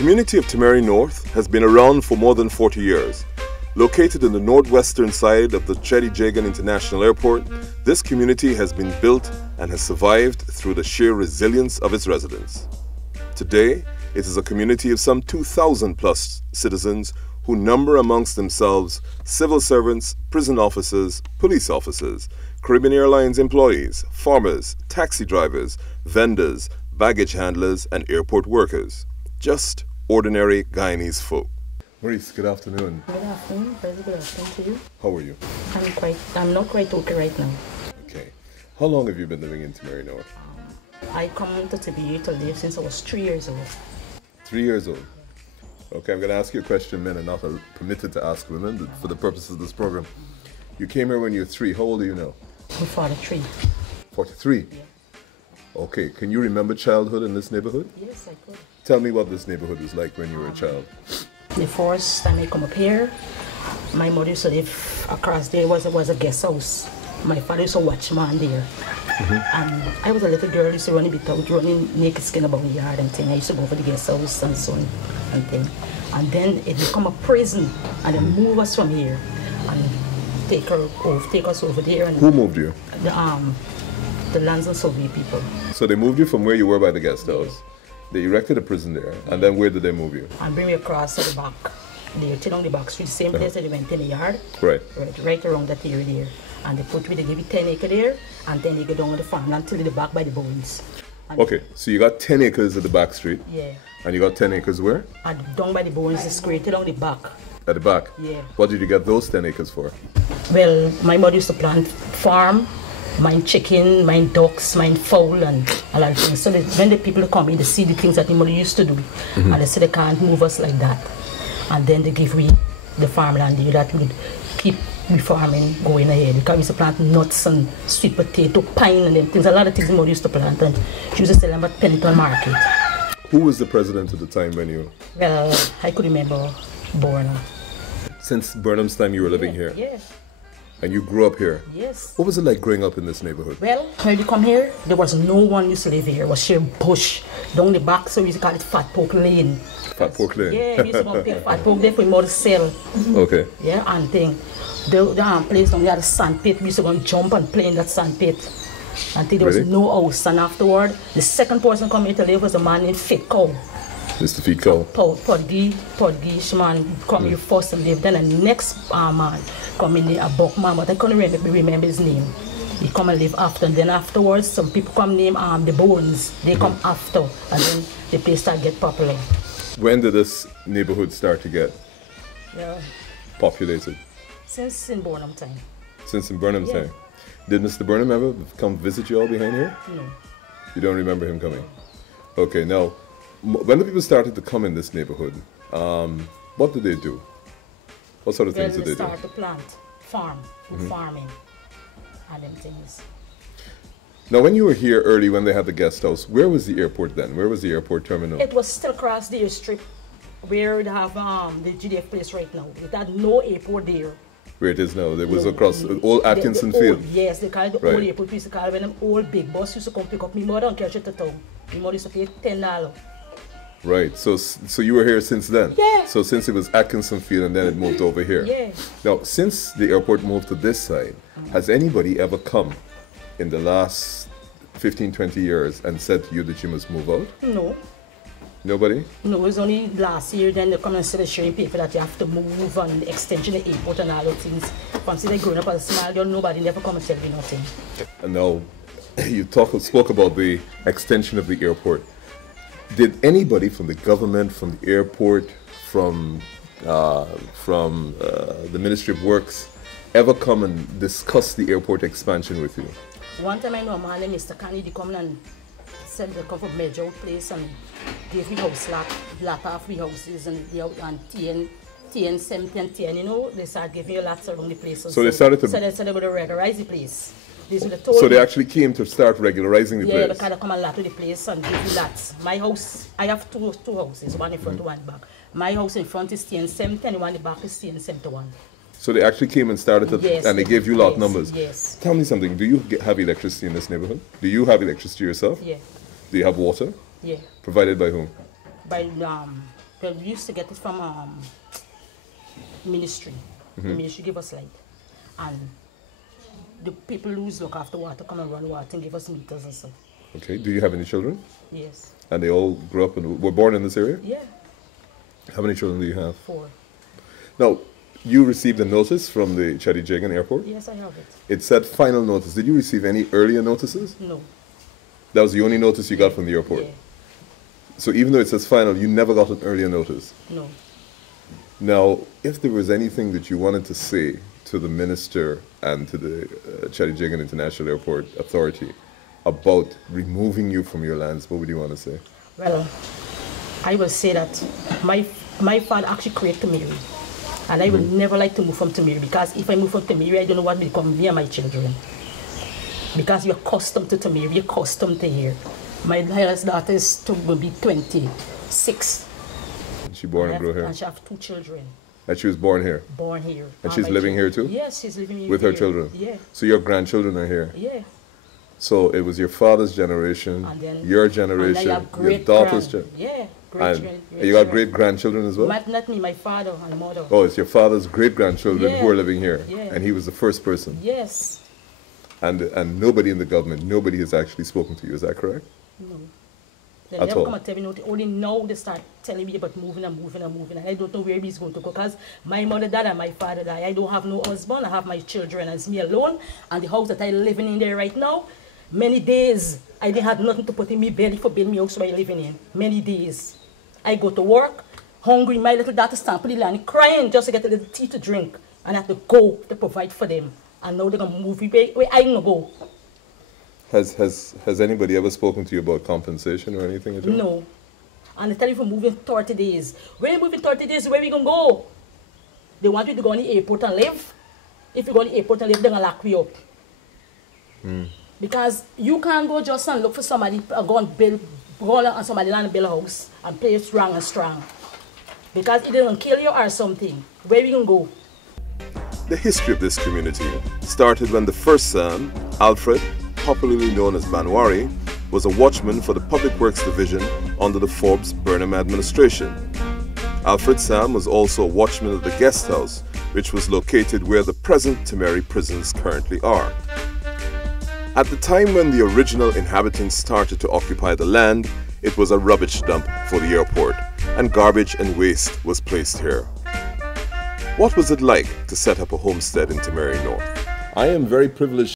community of Timehri North has been around for more than 40 years. Located in the northwestern side of the Chedi Jagan International Airport, this community has been built and has survived through the sheer resilience of its residents. Today, it is a community of some 2,000 plus citizens who number amongst themselves civil servants, prison officers, police officers, Caribbean Airlines employees, farmers, taxi drivers, vendors, baggage handlers, and airport workers. Just ordinary Guyanese folk. Maurice, good afternoon. Good afternoon, very good afternoon to you. How are you? I'm not quite okay right now. Okay. How long have you been living in Timehri North? I come to TBA to live since I was 3 years old. 3 years old? Okay, I'm going to ask you a question men are not permitted to ask women for the purposes of this program. You came here when you were 3. How old are you now? I'm 43. 43? Yeah. Okay, can you remember childhood in this neighborhood? Yes, I could. Tell me what this neighborhood was like when you were a child. The first time I come up here, my mother used to live across there. Was a guest house. My father used to watch man there. And I was a little girl, used to run a bit out, running naked skin about the yard and thing. I used to go for the guest house and so on and thing. And then it become a prison, and they move us from here and take us over there. And who moved you? The Lands and Soviet people. So they moved you from where you were by the guest house. They erected a prison there, and then where did they move you? And bring me across to the back. They take on the back street, same place that they went in the yard. Right. Right around that area there. And they give you 10 acres there, and then they go down on the farmland till the back by the bones. And okay, so you got 10 acres at the back street. Yeah. And you got 10 acres where? And down by the bones, it's created on the back. At the back? Yeah. What did you get those 10 acres for? Well, my mother used to plant farm, mine chicken, mine ducks, mine fowl, and a lot of things. So when the people come in, they see the things that my mother used to do, and they say they can't move us like that. And then they give me the farmland there that would keep me farming going ahead. Because we used to plant nuts and sweet potato, pine and them things. A lot of things my mother used to plant, and she used to sell them at Peniton Market. Who was the president at the time when you... Well, I could remember Burnham. Since Burnham's time you were living here? Yes. And you grew up here? Yes. What was it like growing up in this neighborhood? Well, when we come here, there was no one used to live here. It was sheer bush. Down the back, so we used to call it Fat Pork Lane. Fat Pork Lane? Yeah, we used to go pick fat pork there for more to sell. Okay. Yeah, and thing. The place down there had a sand pit. We used to go and jump and play in that sand pit. Until there was no house. And afterward, the second person coming to live was a man named Fit Cow. Mr. Fit Cow? Podgish man come here first and live. Then the next man come in there, a buck man, but I couldn't remember his name. He come and live after, and then afterwards some people come name the Bones. They come after, and then the place start get popular. When did this neighborhood start to get populated? Since in Burnham time. Since in Burnham time. Did Mr. Burnham ever come visit you all behind here? No. You don't remember him coming? Okay, now, when the people started to come in this neighborhood, what did they do? What sort of things did they do? They start to plant, farming, and them things. Now, when you were here early, when they had the guest house, where was the airport then? Where was the airport terminal? It was still across the strip where they have the GDF place right now. It had no airport there. Where it is now? It was across old Atkinson Field? Yes, they call it the old airport. We used to call it when them old big bus used to come pick up me mother and catch it to town. My mother used to pay $10. Right, so you were here since then? Yeah. So since it was Atkinson Field and then it moved over here? Yeah. Now, since the airport moved to this side, has anybody ever come in the last 15, 20 years and said to you that you must move out? No. Nobody? No, it was only last year then they come and started showing people that you have to move and extension of the airport and all those things. From since they growing up as a small girl, nobody never come and tell me nothing. And now, you spoke about the extension of the airport. Did anybody from the government, from the airport, from the Ministry of Works ever come and discuss the airport expansion with you? One time I know a man named Mr. Kennedy come and said they come from Major place and gave me house lot of free houses and TN 70 and TN, you know, they started giving you lots around the place. So they started to... So they said they would regularize the place. So they actually came to start regularizing the place? Yeah, they kind of come a lot to the place and give you lots. My house, I have two houses, one in front, one back. My house in front is TN 70 and the one in the back is TN 71. So they actually came and started to, and they gave you lot numbers? Yes. Tell me something, do you have electricity in this neighborhood? Do you have electricity yourself? Yeah. Do you have water? Yeah. Provided by whom? By Well, we used to get it from ministry. The ministry give us light. And the people who look after water come and run water and give us meters and stuff. Okay. Do you have any children? Yes. And they all grew up and were born in this area? Yeah. How many children do you have? 4. Now, you received a notice from the Chetty Jagan airport? Yes, I have it. It said final notice. Did you receive any earlier notices? No. That was the only notice you got from the airport? Yeah. So even though it says final, you never got an earlier notice? No. Now, if there was anything that you wanted to say to the minister and to the Chetty Jagan International Airport Authority about removing you from your lands, what would you want to say? Well, I will say that my father actually created Timehri. And I would never like to move from Timehri, because if I move from Timehri, I don't know what will become of me and my children. Because you're accustomed to Timehri, you're accustomed to here. My eldest daughter will be 26. She born and grew here? And she have 2 children. And she was born here? Born here. And she's living here too? Yes, she's living here. With her children? Yeah. So your grandchildren are here? Yeah. So it was your father's generation, And then, your generation, your daughter's generation. Yeah. And you got great-grandchildren as well? Not me, my father and mother. Oh, it's your father's great-grandchildren who are living here? Yeah. And he was the first person? Yes. And nobody in the government, nobody has actually spoken to you, is that correct? No. They At never all? come and tell me nothing. Only now they start telling me about moving and moving and moving. And I don't know where he's going to go, because my mother died and my father died. I don't have no husband. I have my children and it's me alone. And the house that I'm living in there right now, many days I didn't have nothing to put in me belly for building me house where I'm living in. Many days. I go to work, hungry, my little daughter stand on the land crying just to get a little tea to drink. And I have to go to provide for them. And now they're going to move me where I'm going to go. Has anybody ever spoken to you about compensation or anything at all? No. And they tell you for moving 30 days. When you moving 30 days, where we going to go? They want you to go on the airport and live. If you go on the airport and live, they're going to lock you up. Because you can't go just and look for somebody, go on somebody's land and build a house and play strong and strong. Because it didn't kill you or something. Where we going to go? The history of this community started when the first son, Alfred, popularly known as Banwari, was a watchman for the Public Works Division under the Forbes Burnham administration. Alfred Sam was also a watchman of the guest house, which was located where the present Timehri prisons currently are. At the time when the original inhabitants started to occupy the land, it was a rubbish dump for the airport, and garbage and waste was placed here. What was it like to set up a homestead in Timehri North? I am very privileged